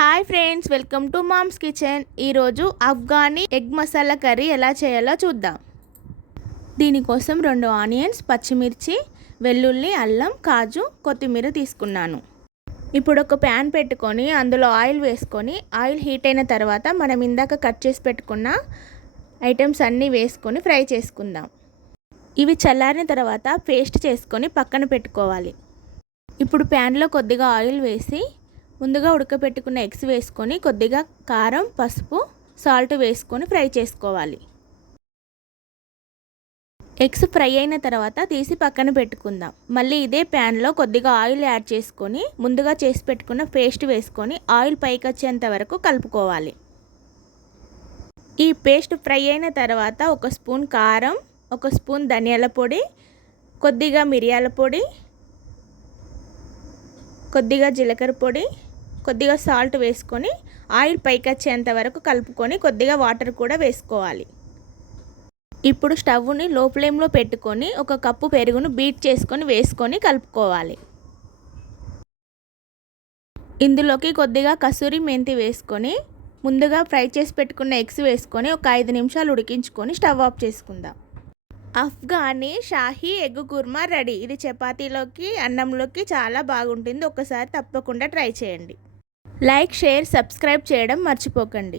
Hi friends, welcome to mom's kitchen. ఈరోజు Afghani egg masala curry ఎలా చేయాలో చూద్దాం. దీనికోసం 2 ఆనియన్స్, పచ్చిమిర్చి, వెల్లుల్లి, అల్లం, కాజు, కొత్తిమీర తీసుకున్నాను. ఇప్పుడు ఒక ప్యాన్ పెట్టుకొని అందులో ఆయిల్ వేసుకొని ఆయిల్ హీట్ అయిన తర్వాత మనం ఇందాక కట్ చేసి పెట్టుకున్న ఐటమ్స్ అన్నీ వేసుకొని ఫ్రై చేసుకుందాం. ఇవి చల్లారిన తర్వాత పేస్ట్ చేసుకొని పక్కన పెట్టుకోవాలి. ఇప్పుడు ప్యాన్లో కొద్దిగా ఆయిల్ వేసి ముందుగా ఉడకబెట్టుకున్న ఎగ్స్ వేసుకొని కొద్దిగా కారం, పసుపు, సాల్ట్ వేసుకొని ఫ్రై చేసుకోవాలి. ఎగ్స్ ఫ్రై అయిన తర్వాత తీసి పక్కన పెట్టుకుందాం. మళ్ళీ ఇదే ప్యాన్లో కొద్దిగా ఆయిల్ యాడ్ చేసుకొని ముందుగా చేసి పెట్టుకున్న పేస్ట్ వేసుకొని ఆయిల్ పైకి వచ్చేంత వరకు కలుపుకోవాలి. ఈ పేస్ట్ ఫ్రై అయిన తర్వాత 1 స్పూన్ కారం, 1 స్పూన్ ధనియాల పొడి, కొద్దిగా మిరియాల పొడి, కొద్దిగా జీలకర్ర పొడి, కొద్దిగా సాల్ట్ వేసుకొని ఆయిల్ పైకి వచ్చేంత వరకు కలుపుకొని కొద్దిగా వాటర్ కూడా వేసుకోవాలి. ఇప్పుడు స్టవ్ని లో ఫ్లేమ్లో పెట్టుకొని 1 కప్పు పెరుగును బీట్ చేసుకొని వేసుకొని కలుపుకోవాలి. ఇందులోకి కొద్దిగా కసూరి మెంతి వేసుకొని ముందుగా ఫ్రై చేసి పెట్టుకున్న ఎగ్స్ వేసుకొని ఒక 5 నిమిషాలు ఉడికించుకొని స్టవ్ ఆఫ్ చేసుకుందాం. Afghani shahi egg kurma ready. ఇది చపాతీలోకి, అన్నంలోకి చాలా బాగుంటుంది. ఒకసారి తప్పకుండా ట్రై చేయండి. లైక్, షేర్, సబ్స్క్రైబ్ చేయడం మర్చిపోకండి.